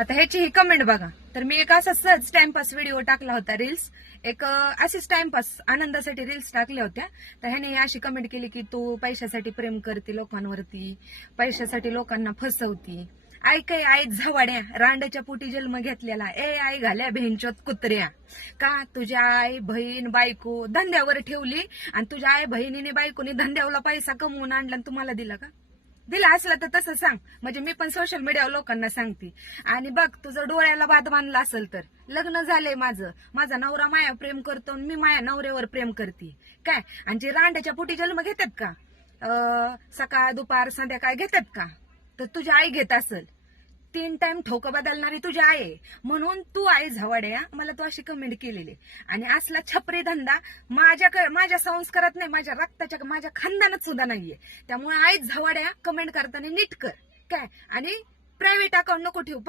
आता ह्याची ही कमेंट बघा. तर मी एक असा सहज टाइमपास व्हिडिओ टाकला होता, रील्स. एक अशीच टाइमपास आनंदासाठी रील्स टाकल्या होत्या. तर ह्याने अशी कमेंट केली की तू पैशासाठी प्रेम करते लोकांवरती, पैशासाठी लोकांना फसवती. ऐक आई झवाड्या, रांडाच्या पोटी जन्म घेतलेला ए आई घाल्या भेंचोत कुत्र्या. का तुझ्या आई बहीण बायको धंद्यावर ठेवली आणि तुझ्या आई बहिणीने बायकोनी धंद्यावला पैसा कमवून आणला आणि तुम्हाला दिला का? दिला असला तर तसं सांग, म्हणजे मी पण सोशल मीडियावर लोकांना सांगते. आणि बघ, तुझं डोळ्याला बाद बांधला असेल तर लग्न झालंय माझं, माझा नवरा माया प्रेम करतो आणि मी माया नवऱ्यावर प्रेम करते काय. आणि जे रांड्याच्या पोटी जन्म घेतात का, सकाळ दुपार संध्याकाळ घेतात का, तर तुझी आई घेत असेल. 3 टाइम ठोकं बदलणारी तुझी आई आहे. म्हणून तू आई झवाड्या मला तू अशी कमेंट केलेली. आणि असला छपरी धंदा माझ्या संस्कारात नाही, माझ्या रक्ताच्या माझ्या खानदानात सुद्धा नाहीये. त्यामुळे आई झवाड्या कमेंट करताना नीट कर काय. आणि प्रायव्हेट अकाउंट नको ठेवू.